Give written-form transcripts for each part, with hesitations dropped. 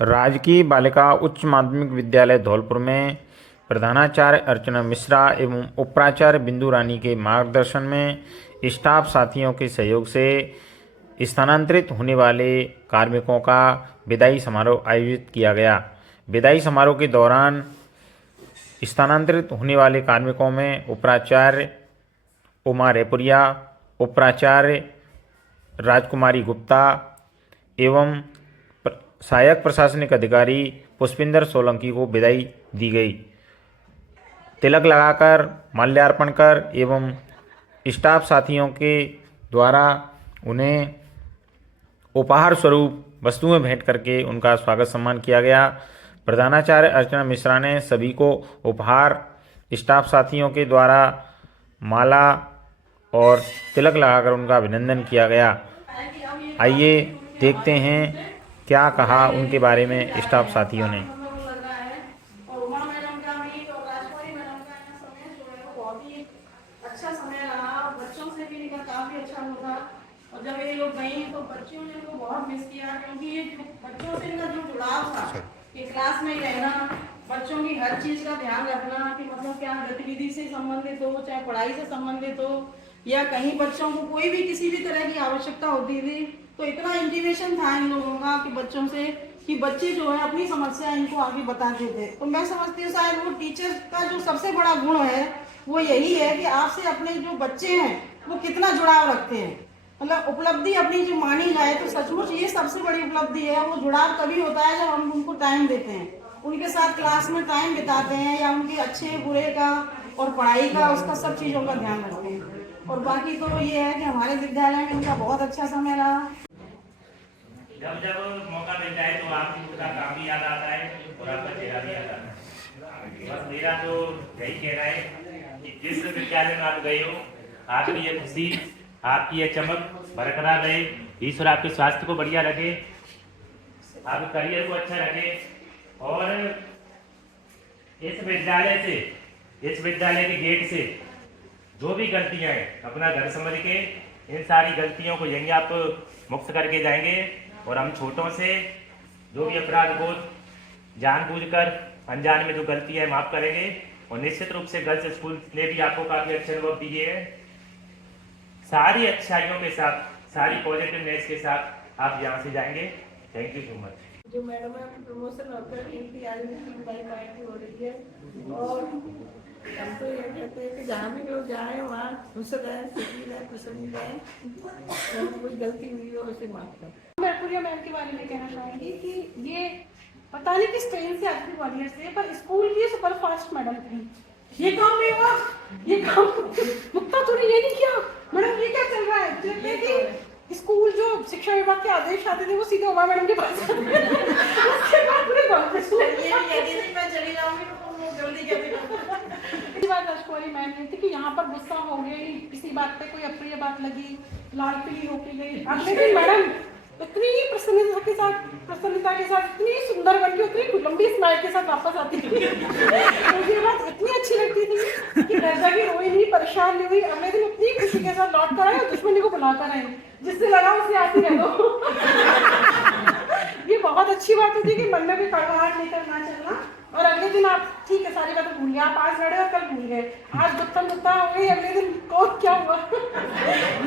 राजकीय बालिका उच्च माध्यमिक विद्यालय धौलपुर में प्रधानाचार्य अर्चना मिश्रा एवं उपाचार्य बिंदु रानी के मार्गदर्शन में स्टाफ साथियों के सहयोग से स्थानांतरित होने वाले कार्मिकों का विदाई समारोह आयोजित किया गया। विदाई समारोह के दौरान स्थानांतरित होने वाले कार्मिकों में उपाचार्य उमा रेपुरिया, उपाचार्य राजकुमारी गुप्ता एवं सहायक प्रशासनिक अधिकारी पुष्पिंदर सोलंकी को विदाई दी गई। तिलक लगाकर, माल्यार्पण कर एवं स्टाफ साथियों के द्वारा उन्हें उपहार स्वरूप वस्तुएं भेंट करके उनका स्वागत सम्मान किया गया। प्रधानाचार्य अर्चना मिश्रा ने सभी को उपहार, स्टाफ साथियों के द्वारा माला और तिलक लगाकर उनका अभिनंदन किया गया। आइए देखते हैं क्या कहा उनके बारे में स्टाफ साथियों ने। अच्छा समय रहा, बच्चों से भी इनका काफी अच्छा होगा। और जब ये लोग गई तो बच्चों ने इनको बहुत मिस किया, क्योंकि ये बच्चों से इनका जो जुड़ाव था कि क्लास में ही रहना, बच्चों की हर चीज का ध्यान रखना कि मतलब क्या गतिविधि से संबंधित हो, चाहे पढ़ाई से संबंधित हो, या कहीं बच्चों को कोई भी किसी भी तरह की आवश्यकता होती थी तो इतना इंटीमेशन था इन लोगों का कि बच्चों से कि बच्चे जो है अपनी समस्या इनको आगे बताते थे। तो मैं समझती हूँ शायद वो टीचर का जो सबसे बड़ा गुण है वो यही है कि आपसे अपने जो बच्चे हैं वो कितना जुड़ाव रखते हैं। मतलब उपलब्धि अपनी जो मानी जाए तो सचमुच ये सबसे बड़ी उपलब्धि है। वो जुड़ाव तभी होता है जब हम उनको टाइम देते हैं, उनके साथ क्लास में टाइम बिताते हैं, या उनके अच्छे बुरे का और पढ़ाई का उसका सब चीज़ों का ध्यान रखते हैं। और बाकी तो ये है कि हमारे विद्यालय में उनका बहुत अच्छा समय रहा। जब जब मौका मिलता है तो आपको उनका काम भी याद आता है और आपका चेहरा भी याद आता है। बस मेरा तो यही कहना है कि जिस विद्यालय में आप गए हो, आपकी ये खुशी, आपकी ये चमक बरकरार रहे। ईश्वर आपके स्वास्थ्य को बढ़िया रखे, आपके करियर को अच्छा रखे। और इस विद्यालय के गेट से जो भी गलतियां हैं अपना घर समझ के इन सारी गलतियों को यहीं आप मुक्त करके जाएंगे। और हम छोटों से जो भी अपराध को जानबूझकर अनजान में जो गलतियां है माफ करेंगे। और निश्चित रूप से गर्ल्स स्कूल ने भी आपको काफी अच्छे अनुभव दिए हैं। सारी अच्छाइयों के साथ, सारी पॉजिटिवनेस के साथ आप यहाँ से जाएंगे। Thank you so much. जो मैडम है प्रमोशन होकर इनकी आज की हो रही है, और हम तो ये कहते हैं कि जहाँ भी लोग जाए वहाँ खुश रहे, सुखी रहे, प्रसन्न रहे, और कोई गलती हुई हो उसे माफ कर। मैं पूरी मैम के बारे में कहना चाहूँगी कि ये पता नहीं किस ट्रेन से आती ग्वालियर से, पर स्कूल की सुपर फास्ट मैडम थी। ये काम नहीं हुआ, ये काम मुक्ता तूने ये नहीं किया, मैडम ये क्या चल रहा है। कहते कि स्कूल जो शिक्षा विभाग के आदेश आते थे वो सीधे उमा मैडम के पास जाते थे। उसके बाद पूरे मैं चली जाऊंगी तो जल्दी कहती बात राजकुमारी मैम ने थी कि यहाँ पर गुस्सा हो गई, किसी बात पे कोई अप्रिय बात लगी, लाल पीली होके गई। अगले दिन मैडम इतनी प्रसन्नता के साथ इतनी सुंदर बन के उतनी लंबी स्माइल के साथ वापस आती थी। मुझे बात इतनी अच्छी लगती थी कि घर जाके रोई नहीं, परेशान नहीं हुई। अगले दिन इतनी खुशी के साथ लौट कर आए और दुश्मनी को बुलाकर आए, जिससे लगा उससे आती रह दो। ये बहुत अच्छी बात होती है कि मन में भी कड़वाहट लेकर ना चलना। और अगले दिन आप ठीक है सारी बातें भूल गए, आप आज लड़े और कल भूल गए, आज गुत्ता हो गई, अगले दिन कौन क्या हुआ।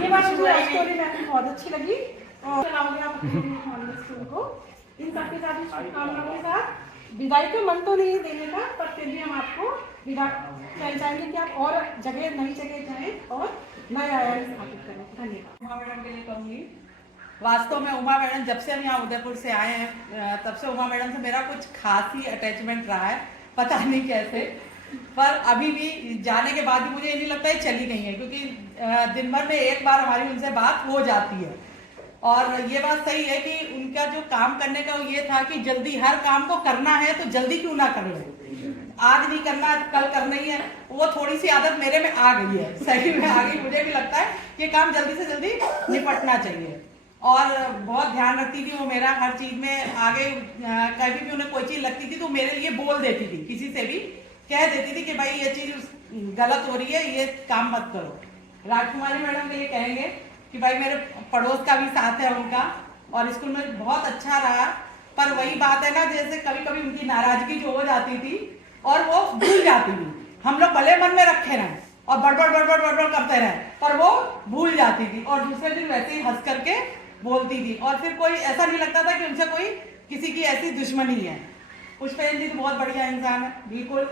ये बात मुझे स्टोरी में बहुत अच्छी लगी। और चलाओगे आप अपने स्कूल को इन सबके साथ शुभकामनाओं के साथ। विदाई का मन तो नहीं देने का, पर फिर भी हम आपको विदा कहना चाहेंगे कि आप और नई जगह जाएं और नए आयाम स्थापित करें। धन्यवाद। उमा मैडम के लिए कहूँगी, वास्तव में उमा मैडम जब से हम यहाँ उदयपुर से आए हैं तब से उमा मैडम से मेरा कुछ खास ही अटैचमेंट रहा है, पता नहीं कैसे। पर अभी भी जाने के बाद भी मुझे ये नहीं लगता है चली गई है, क्योंकि दिन भर में एक बार हमारी उनसे बात हो जाती है। और ये बात सही है कि उनका जो काम करने का ये था कि जल्दी हर काम को करना है तो जल्दी क्यों ना कर ले, आज नहीं करना कल करना ही है। वो थोड़ी सी आदत मेरे में आ गई है, सही में आ गई। मुझे भी लगता है ये काम जल्दी से जल्दी निपटना चाहिए। और बहुत ध्यान रखती थी वो मेरा हर चीज में। आगे कभी भी उन्हें कोई चीज लगती थी तो मेरे लिए बोल देती थी, किसी से भी कह देती थी कि भाई ये चीज गलत हो रही है, ये काम मत करो। राजकुमारी मैडम के लिए कहेंगे कि भाई मेरे पड़ोस का भी साथ है उनका, और स्कूल में बहुत अच्छा रहा। पर वही बात है ना, जैसे कभी कभी उनकी नाराजगी जो हो जाती थी और वो भूल जाती थी। हम लोग भले मन में रखे रहें और बड़बड़ बड़बड़ बड़बड़ करते रहे, पर वो भूल जाती थी और दूसरे दिन वैसे ही हंस करके बोलती थी और फिर कोई ऐसा नहीं लगता था कि उनसे कोई किसी की ऐसी दुश्मनी है। पुष्पेंद्र जी तो बहुत बढ़िया इंसान है, बिल्कुल।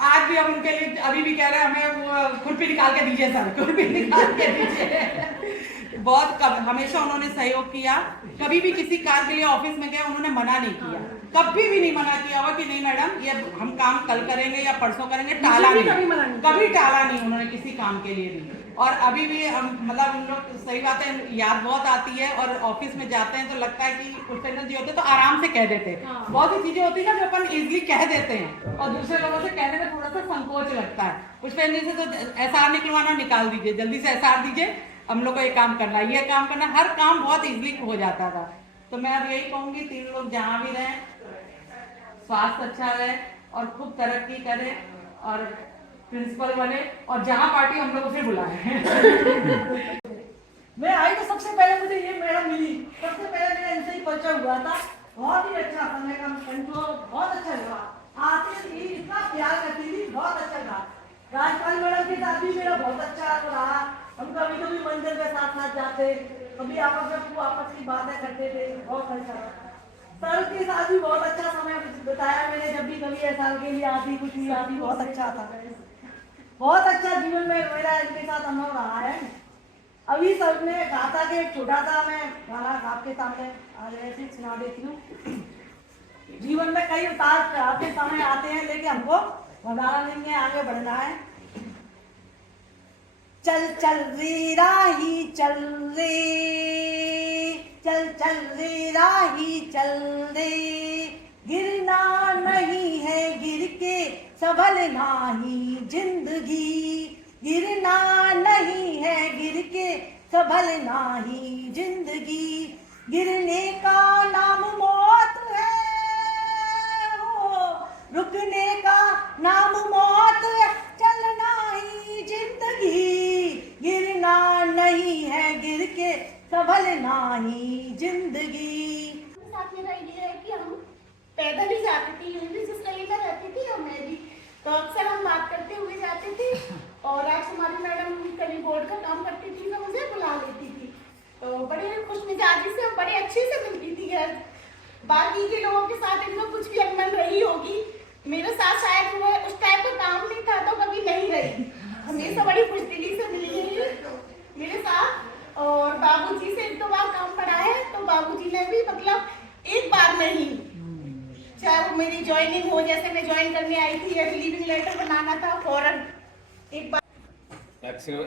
आज भी हम उनके लिए अभी भी कह रहे हैं हमें वो खुरपी निकाल के दीजिए सर, खुरपी निकाल के दीजिए। बहुत हमेशा उन्होंने सहयोग किया, कभी भी किसी कार्य के लिए ऑफिस में गए उन्होंने मना नहीं किया, कभी भी नहीं मना किया हुआ कि नहीं मैडम ये हम काम कल करेंगे या परसों करेंगे, टाला नहीं, कभी टाला नहीं उन्होंने किसी काम के लिए भी। और अभी भी हम मतलब हम लोग सही बात है, याद बहुत आती है और ऑफिस में जाते हैं तो लगता है कि पुष्पेंद्र जी होते तो आराम से कह देते हैं। बहुत सी चीजें होती है ना जो अपन इजीली कह देते हैं और दूसरे लोगों से कहने में थोड़ा सा संकोच लगता है। पुष्पेंद्र जी से तो एसआर निकलवाना, निकाल दीजिए जल्दी से एसआर दीजिए, हम लोग को ये काम करना है, ये काम करना, हर काम बहुत इजीली हो जाता था। तो मैं अब यही कहूंगी तीन लोग जहाँ भी रहें स्वास्थ्य अच्छा रहे और खूब तरक्की करे और प्रिंसिपल बने और जहाँ पार्टी हम लोग उसे बुलाए। मैं आई तो सबसे पहले मुझे ये मैडम मिली, सबसे पहले मेरा इनसे ही परिचय हुआ था। बहुत ही अच्छा समय का कंट्रोल बहुत अच्छा लगा, आते ही इतना प्यार करती थी, बहुत अच्छा था। राजपाल मैडम के साथ भी मेरा बहुत अच्छा रहा, हम कभी कभी मंदिर में साथ साथ जाते, कभी आपस की बातें करते थे, बहुत अच्छा। सर के साथ भी बहुत अच्छा समय बिताया मैंने, जब भी कभी एसआर के लिए आती कुछ भी आती, बहुत अच्छा था, बहुत अच्छा जीवन में मेरा इनके साथ अनुभव रहा है। अभी सर ने कहा था कि छोटा सा मैं गाना आपके सामने आज ऐसे सुना देती हूँ। जीवन में कई उतार आपके सामने आते हैं, लेकिन हमको घबराना नहीं है, आगे बढ़ना है। चल चल रे राही चल रे, चल चल रे राही चल रे, गिरना नहीं है गिर के संभलना ही जिंदगी, गिरना नहीं है गिर के संभलना ही जिंदगी, गिरने का नाम मौत है, हो रुकने का नाम मौत है, चलना ही जिंदगी, गिरना नहीं है गिर के संभलना ही जिंदगी। साथ मेरा ये है कि हम पैदल ही जाती थी, यूनिवर्सिटी सिस्टम में रहती थी और मैं भी, तो अक्सर हम बात करते हुए जाते थे और राजकुमारी मैडम कभी बोर्ड का काम करती थी तो मुझे बुला लेती थी, तो बड़े खुश मिजाजी से और बड़े अच्छे से मिलती थी। घर बाकी के लोगों के साथ इनको कुछ भी अनबन रही होगी, मेरे साथ शायद वो उस टाइप का काम नहीं था तो कभी नहीं रही, हमेशा बड़ी खुशदिली से मिली है मेरे साथ। और बाबूजी से एक दो बार काम पड़ा है तो बाबूजी ने भी मतलब एक बार नहीं, चाहे वो मेरी ज्वाइनिंग हो, जैसे मैं ज्वाइन करने आई थी या लीविंग लेटर बनाना था फौरन एक बार।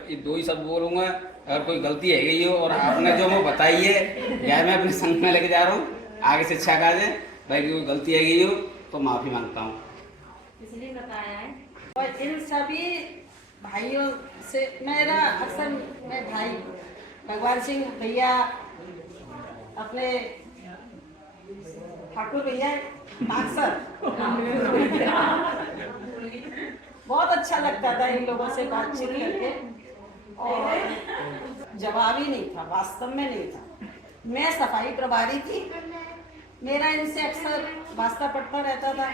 ये दो ही शब्द बोलूंगा, अगर कोई गलती है गई हो और आपने जो मैं बताई है या मैं अपने संघ में लेके जा रहा हूँ, आगे से अच्छा कार्य भाई कोई गलती है गई हो तो माफी मांगता हूँ। इसलिए बताया है। और इन सभी भाइयों से मेरा अक्सर मैं भाई भगवान सिंह भैया, अपने ठाकुर भैया अक्सर बहुत अच्छा लगता था इन लोगों से बातचीत करके, और जवाब ही नहीं था, वास्तव में नहीं था। मैं सफाई प्रभारी थी, मेरा इनसे अक्सर वास्ता पड़ता रहता था,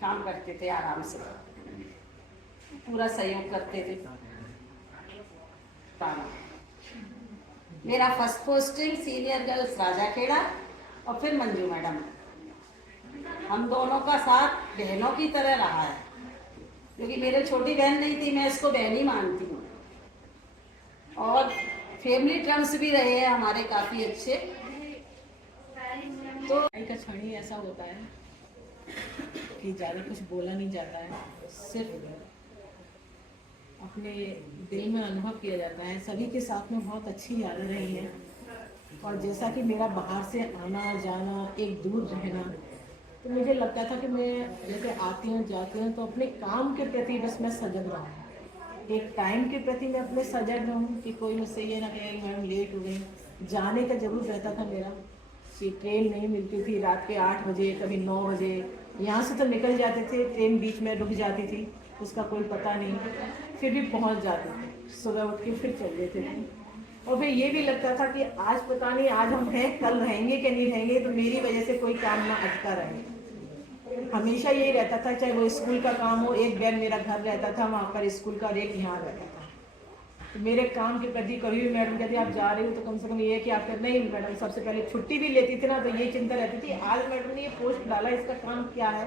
काम करते थे आराम से, पूरा सहयोग करते थे। मेरा first posting senior girls Rajakhera और फिर मंजू मैडम, हम दोनों का साथ बहनों की तरह रहा है, क्योंकि मेरे छोटी बहन नहीं थी, मैं इसको बहन ही मानती हूँ। और फैमिली टर्म्स भी रहे हैं हमारे काफ़ी अच्छे। तो का क्षण ही ऐसा होता है कि ज़्यादा कुछ बोला नहीं जाता है, सिर्फ अपने दिल में अनुभव किया जाता है। सभी के साथ में बहुत अच्छी यादें रही हैं, और जैसा कि मेरा बाहर से आना जाना, एक दूर रहना, तो मुझे लगता था कि मैं जैसे आती हूँ जाती हूँ तो अपने काम के प्रति बस मैं सजग रहूँ, एक टाइम के प्रति मैं अपने सजग रहूँ कि कोई मुझसे ये ना कहे मैडम लेट हो गई। जाने का जरूर रहता था मेरा कि ट्रेन नहीं मिलती थी रात के 8 बजे, कभी 9 बजे, यहाँ से तो निकल जाते थे, ट्रेन बीच में रुक जाती थी, उसका कोई पता नहीं, फिर भी पहुँच जाते थे, सुबह उठ के फिर चल देते थे। और फिर ये भी लगता था कि आज पता नहीं आज हम हैं, कल रहेंगे कि नहीं रहेंगे, तो मेरी वजह से कोई काम ना अटका रहे। हमेशा यही रहता था, चाहे वो स्कूल का काम हो, एक बैग मेरा घर रहता था वहाँ पर स्कूल का, और एक यहाँ रहता था। तो मेरे काम के प्रति कभी भी मैडम कहती आप जा रही हो तो कम से कम ये है कि आप कहते नहीं मैडम, सबसे पहले छुट्टी भी लेती थी ना तो ये चिंता रहती थी आज मैडम ने ये पोस्ट डाला, इसका काम क्या है,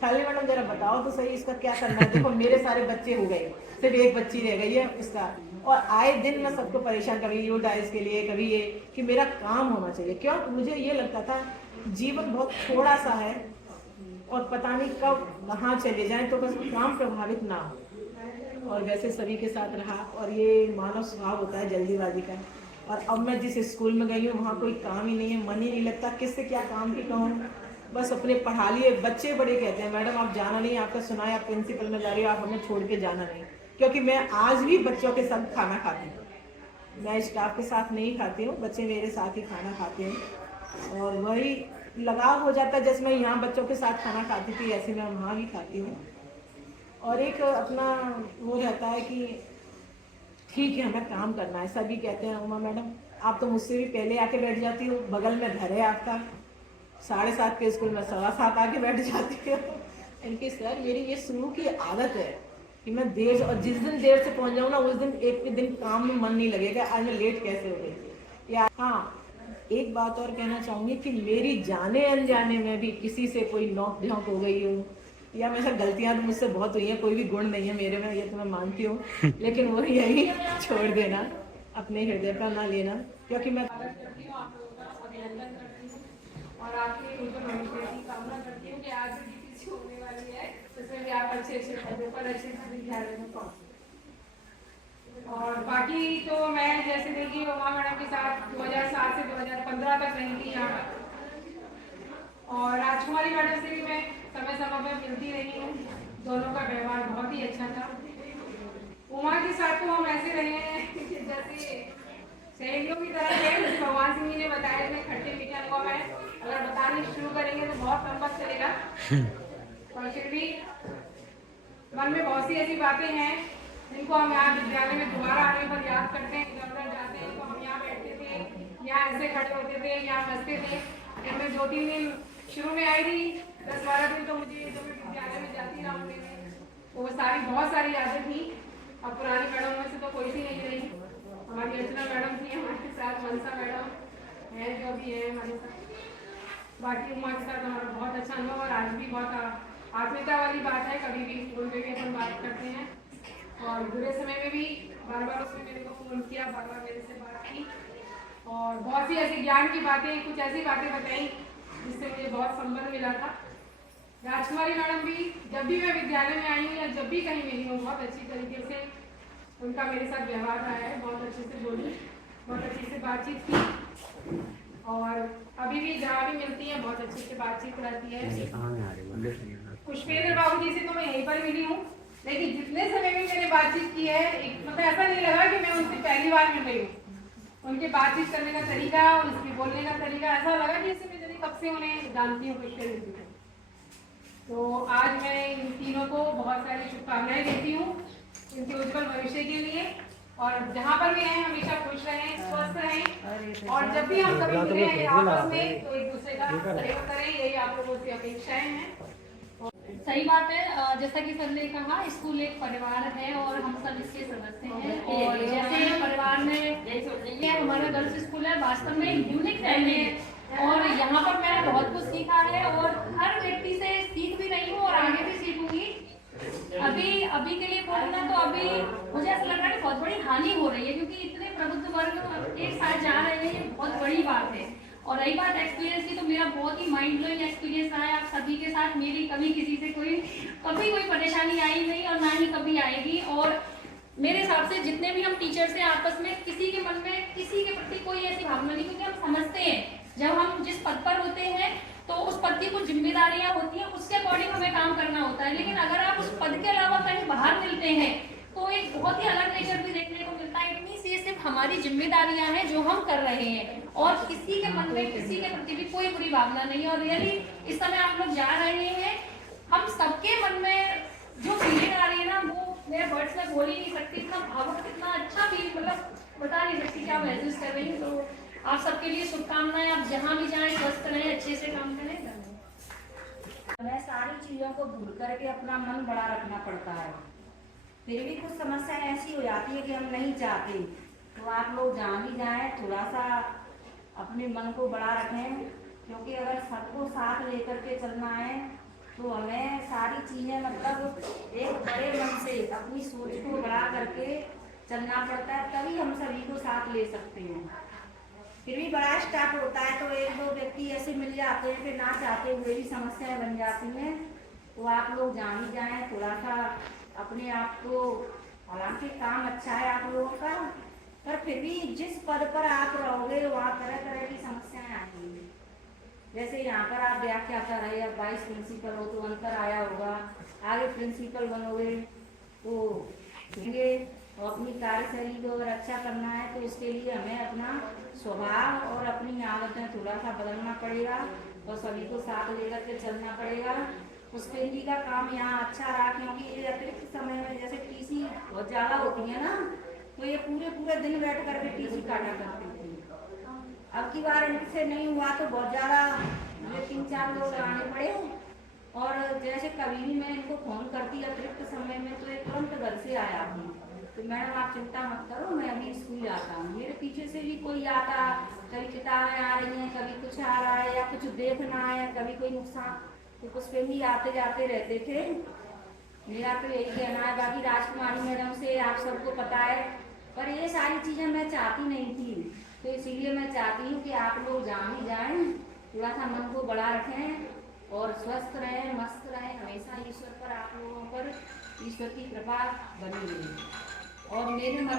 शाली मैडम जरा बताओ तो सही इसका क्या करना है। देखो मेरे सारे बच्चे हो गए, सिर्फ एक बच्ची रह गई है इसका, और आए दिन मैं सबको परेशान, कभी यू डाइस के लिए, कभी ये कि मेरा काम होना चाहिए। क्यों, मुझे ये लगता था जीवन बहुत थोड़ा सा है और पता नहीं कब कहाँ चले जाए, तो बस काम प्रभावित ना हो। और वैसे सभी के साथ रहा, और ये मानव स्वभाव होता है जल्दीबाजी का। और अब मैं जिस स्कूल में गई हूँ वहाँ कोई काम ही नहीं है, मन ही नहीं लगता, किससे क्या काम की कहूँ, बस अपने पढ़ा लिए। बच्चे बड़े कहते हैं मैडम आप जाना नहीं, आपका सुना है आप प्रिंसिपल में जा रही हो, आप हमें छोड़ के जाना नहीं। क्योंकि मैं आज भी बच्चों के साथ खाना खाती हूँ, मैं स्टाफ के साथ नहीं खाती हूँ, बच्चे मेरे साथ ही खाना खाते हैं। और वही लगाव हो जाता है, जैसे मैं यहाँ बच्चों के साथ खाना खाती थी ऐसे मैं वहाँ भी खाती हूँ। और एक अपना वो रहता है कि ठीक है हमें काम करना है। सभी कहते हैं उमा मैडम आप तो मुझसे भी पहले आके बैठ जाती हो, बगल में घर है आपका, 7:30 के स्कूल में 7:15 आके बैठ जाती हो। इनकी सर मेरी ये शुरू की आदत है कि मैं देर, और जिस दिन देर से पहुंच जाऊँ ना उस दिन एक भी दिन काम में मन नहीं लगेगा आज मैं लेट कैसे हो गई। या हाँ एक बात और कहना चाहूँगी कि मेरी जाने अनजाने में भी किसी से कोई नोक झोंक हो गई हो, या मेरे गलतियां तो मुझसे बहुत हुई हैं, कोई भी गुण नहीं है मेरे में, ये तो मैं मानती हूँ, लेकिन वो यही छोड़ देना, अपने हृदय पर ना लेना, क्योंकि मैं करती हूँ, आप लोगों का अभिनंदन करती हूँ और आपके उनके भविष्य की कामना करती हूँ कि आज भी किसी होने वाली है उसमें भी आप अच्छे अच्छे पदों पर अच्छे विद्यालय में पहुँचे। और बाकी तो मैं जैसे देखिए उमा मैडम के साथ 2007 से 2015 तक रही थी यहाँ पर, और राजकुमारी मैडम से भी मैं समय समय पर मिलती रही हूँ, दोनों का व्यवहार बहुत ही अच्छा था। उमा के साथ तो हम ऐसे रहे हैं जैसे सहेलियों की तरह थे, भगवान सिंह जी ने बताया कि खट्टे मीठे अनुभव है, अगर बताने शुरू करेंगे तो बहुत लंबा चलेगा, और फिर भी मन में बहुत सी ऐसी बातें हैं जिनको हम यहाँ विद्यालय में दोबारा आने पर याद करते हैं। इधर उधर जाते हैं तो हम यहाँ बैठते थे, यहाँ ऐसे खड़े होते थे, यहाँ हंसते थे। इनमें 2-3 दिन शुरू में आई थी, 10-12 दिन तो मुझे जब मैं विद्यालय में जाती रहा वो बहुत सारी यादें थी। अब पुरानी मैडम में से तो कोई भी नहीं रही, हमारी अर्चना मैडम थी हमारे साथ, मनसा मैडम है जो भी है हमारे साथ, बाकी उमा के साथ हमारा बहुत अच्छा अनुभव, और आज भी बहुत आत्मीयता वाली बात है, कभी भी फोन पे भी अपन बात करते हैं, और बुरे समय में भी बार बार उसने मेरे को फोन किया, बार बार मेरे से बात की, और बहुत सी ऐसी ज्ञान की बातें, कुछ ऐसी बातें बताई जिससे मुझे बहुत संबंध मिला था। राजकुमारी मैडम भी जब भी मैं विद्यालय में आई हूँ या जब भी कहीं मिली हूँ बहुत अच्छी तरीके से उनका मेरे साथ व्यवहार रहा है, बहुत अच्छे से बोली, बहुत अच्छे से बातचीत की, और अभी भी जहाँ भी मिलती है बहुत अच्छे से बातचीत रहती है। पुष्पेंद्र बाबू जी से तो मैं यहीं पर मिली हूँ, लेकिन जितने समय में मैंने बातचीत की है मतलब ऐसा नहीं लगा कि मैं उनसे पहली बार मिल रही हूँ। उनके बातचीत करने का तरीका, उनके बोलने का तरीका ऐसा लगा कि इससे मैं कब से उन्हें जानती हूँ पुष्पेंद्र जी को। तो आज मैं इन तीनों को बहुत सारी शुभकामनाएं देती हूँ इनके उज्जवल भविष्य के लिए, और जहाँ पर भी हैं हमेशा खुश रहें, स्वस्थ रहें, और जब भी हम कभी मिले आपस में तो एक दूसरे का सहयोग करें, यही आप लोगों से अपेक्षाएं हैं। सही बात है, जैसा कि सर ने कहा स्कूल एक परिवार है और हम सब इसके सदस्य हैं, और जैसे परिवार में ये हमारा गर्ल्स स्कूल है वास्तव में यूनिक फैमिली है, और यहाँ पर मैंने बहुत कुछ सीखा है और हर व्यक्ति से सीख भी रही हूँ और आगे भी सीखूंगी। अभी के लिए बोलना तो अभी मुझे ऐसा लग रहा है कि बहुत बड़ी हानि हो रही है, क्योंकि इतने प्रबुद्ध वर्ग एक साथ जा रहे हैं, ये बहुत बड़ी बात है। और रही बात एक्सपीरियंस की, तो मेरा बहुत ही माइंड ब्लोइंग एक्सपीरियंस रहा है आप सभी के साथ। मेरी कभी किसी से कभी कोई परेशानी आई नहीं और ना ही कभी आएगी, और मेरे हिसाब से जितने भी हम टीचर्स हैं आपस में किसी के मन में किसी के प्रति कोई ऐसी भावना नहीं, क्योंकि हम समझते हैं जब हम जिस पद पर होते हैं तो उस पद की कुछ जिम्मेदारियां होती हैं, उसके अकॉर्डिंग हमें काम करना होता है। लेकिन अगर आप उस पद के अलावा कहीं बाहर मिलते हैं तो एक बहुत ही अलग नेचर भी देखने को मिलता है। इतनी सी सिर्फ हमारी जिम्मेदारियां हैं जो हम कर रहे हैं, और किसी के मन में किसी के प्रति भी कोई बुरी भावना नहीं है। और रियली इस समय आप लोग जा रहे हैं, हम सबके मन में जो फीलिंग आ रही है ना वो मेरे वर्ड्स में बोल ही नहीं सकती। इतना भावुक, इतना अच्छा फील, मतलब बता नहीं सकती क्या महसूस कर रही हूँ। तो आप सबके लिए शुभकामनाएं, आप जहाँ भी जाएं स्वस्थ रहें, अच्छे से काम करें। हमें सारी चीज़ों को भूल करके अपना मन बड़ा रखना पड़ता है। फिर भी कुछ समस्याएं ऐसी हो जाती है कि हम नहीं चाहते, तो आप लोग जहाँ भी जाएं थोड़ा सा अपने मन को बड़ा रखें, क्योंकि अगर सबको साथ लेकर के चलना है तो हमें सारी चीज़ें मतलब एक बड़े मन से अपनी सोच को बढ़ा करके चलना पड़ता है, तभी हम सभी को साथ ले सकते हैं। फिर भी बड़ा स्टाफ होता है तो एक दो व्यक्ति ऐसे मिल जाते हैं, फिर ना चाहते हुए भी समस्याएं बन जाती हैं। तो आप लोग जहाँ भी जाएं थोड़ा सा अपने आप को, हालांकि काम अच्छा है आप लोगों का, पर फिर भी जिस पद पर आप रहोगे वहाँ तरह तरह की समस्याएं आएंगी। जैसे यहाँ पर आप व्याख्याता रहे या वाइस प्रिंसिपल हो तो अंतर आया होगा, आगे प्रिंसिपल बनोगे तो अपनी कार्यशैली को अगर अच्छा करना है तो इसके लिए हमें अपना स्वभाव और अपनी आदतें थोड़ा सा बदलना पड़ेगा और सभी को साथ लेकर के चलना पड़ेगा। उस पेंटी का काम यहाँ अच्छा रहा, क्योंकि ये अतिरिक्त समय में जैसे टीसी बहुत ज़्यादा होती है ना, तो ये पूरे दिन बैठ करके टीसी काटा करती थी। अब की बार इनसे नहीं हुआ तो बहुत ज़्यादा मुझे 3-4 लोग आने पड़े, और जैसे कभी भी मैं इनको फ़ोन करती अतिरिक्त समय में तो ये तुरंत घर से आया हूँ, तो मैडम आप चिंता मत करो, मैं अभी स्कूल आता हूँ। मेरे पीछे से भी कोई आता, कभी किताबें आ रही हैं, कभी कुछ आ रहा है या कुछ देखना है, कभी कोई नुकसान, तो कुछ पे भी आते जाते रहते थे। मेरा तो यही कहना है, बाकी राजकुमारी मैडम से आप सबको पता है, पर ये सारी चीज़ें मैं चाहती नहीं थी, तो इसीलिए मैं चाहती हूँ कि आप लोग जहाँ भी जाएँ थोड़ा सा मन को बड़ा रखें और स्वस्थ रहें, मस्त रहें, हमेशा ईश्वर पर, आप लोगों पर ईश्वर की कृपा बनी रहे। और मेरे मन